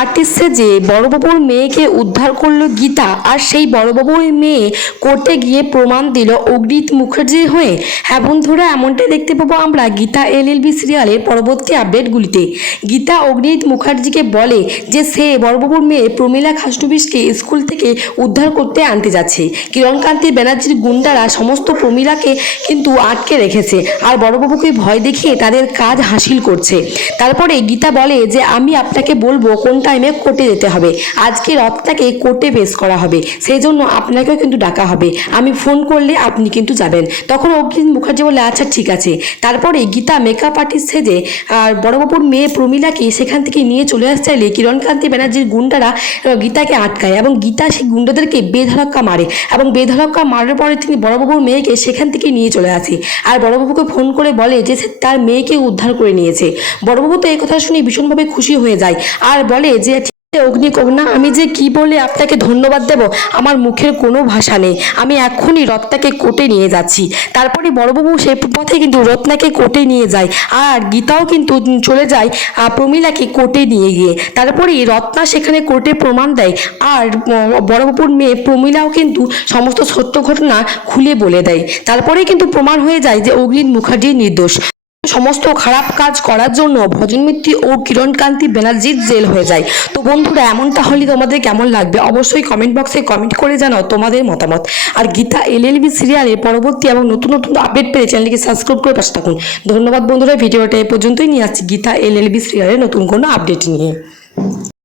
আর্টিস্টে যে বড়বাবুর মেয়েকে উদ্ধার করল গীতা, আর সেই বড়বাবুর মেয়ে কোর্টে গিয়ে প্রমাণ দিল অগ্নিত মুখার্জি হয়ে। হ্যাঁ বন্ধুরা এমনটাই দেখতে পাবো আমরা গীতা এলএলবি সিরিয়ালের পরবর্তী আপডেটগুলিতে। গীতা অগ্নিত মুখার্জিকে বলে যে সে বড়বাবুর মেয়ে প্রমীলা খাসটুবিশকে স্কুল থেকে উদ্ধার করতে আনতে যাচ্ছে। কিরণকান্তি ব্যানার্জির গুন্ডারা সমস্ত প্রমীলাকে কিন্তু আটকে রেখেছে, আর বড়বাবুকে ভয় দেখিয়ে তাদের কাজ হাসিল করছে। তারপরে গীতা বলে যে, আমি আপনাকে বলব কোন টাইমে কোর্টে যেতে হবে। আজকে রথটাকে কোর্টে পেশ করা হবে। সেই জন্য আপনাকেও কিন্তু ডাকা হবে। আমি ফোন করলে আপনি কিন্তু যাবেন। তখন অগ্নি মুখার্জি বলে আচ্ছা ঠিক আছে। তারপরে গীতা মেকআপ আর্টিস্ট সেজে, আর বড়বাবুর মেয়ে প্রমীলাকে সেখান থেকে নিয়ে চলে আসতে চাইলে কিরণকান্তি ব্যানার্জির গুন্ডারা গীতাকে আটকায় এবং গীতা সেই গুন্ডাদেরকে বেধড়ক্কা মারে এবং বেধড়ক্কা মারার পরে তিনি বড়বাবুর মেয়েকে সেখান থেকে নিয়ে চলে আসে। আর বড়বাবুকে ফোন করে বলে যে তার মেয়েকে উদ্ধার করে নিয়েছে। বড়বাবু তো এই কথা শুনে ভীষণভাবে খুশি হয়ে যায়। আর বলে যে "ঠিক আছে, অগ্নিকন্যা আমি যে কি বলে আপনাকে ধন্যবাদ দেব আমার মুখের কোনো ভাষা নেই। আমি এক্ষুনি রত্নাকে কোর্টে নিয়ে যাচ্ছি। তারপরে বড়বাবু সে পথে কিন্তু রত্নাকে কোর্টে নিয়ে যায়। আর গীতাও কিন্তু চলে যায় প্রমীলাকে কোর্টে নিয়ে গিয়ে। তারপরে রত্না সেখানে কোর্টে প্রমাণ দেয়। আর বড়বাবুর মেয়ে প্রমীলাও কিন্তু সমস্ত সত্য ঘটনা খুলে বলে দেয়। তারপরে কিন্তু প্রমাণ হয়ে যায় যে অগ্নিত মুখার্জির নির্দোষ। সমস্ত খারাপ কাজ করার জন্য ভজন মিত্রি ও কিরণকান্তি ব্যানার্জির জেল হয়ে যায়। তো বন্ধুরা, এমনটা হলে তোমাদের কেমন লাগবে? অবশ্যই কমেন্ট বক্সে কমেন্ট করে জানাও তোমাদের মতামত। আর গীতা এলএলবি সিরিয়ালের পরবর্তী এবং নতুন নতুন আপডেট পেয়ে চ্যানেলটিকে সাবস্ক্রাইব করে পাশে থাকুন। ধন্যবাদ বন্ধুরা ভিডিওটা এ পর্যন্তই নিয়ে আসছি গীতা এলএলবি সিরিয়ালের নতুন কোনো আপডেট নিয়ে।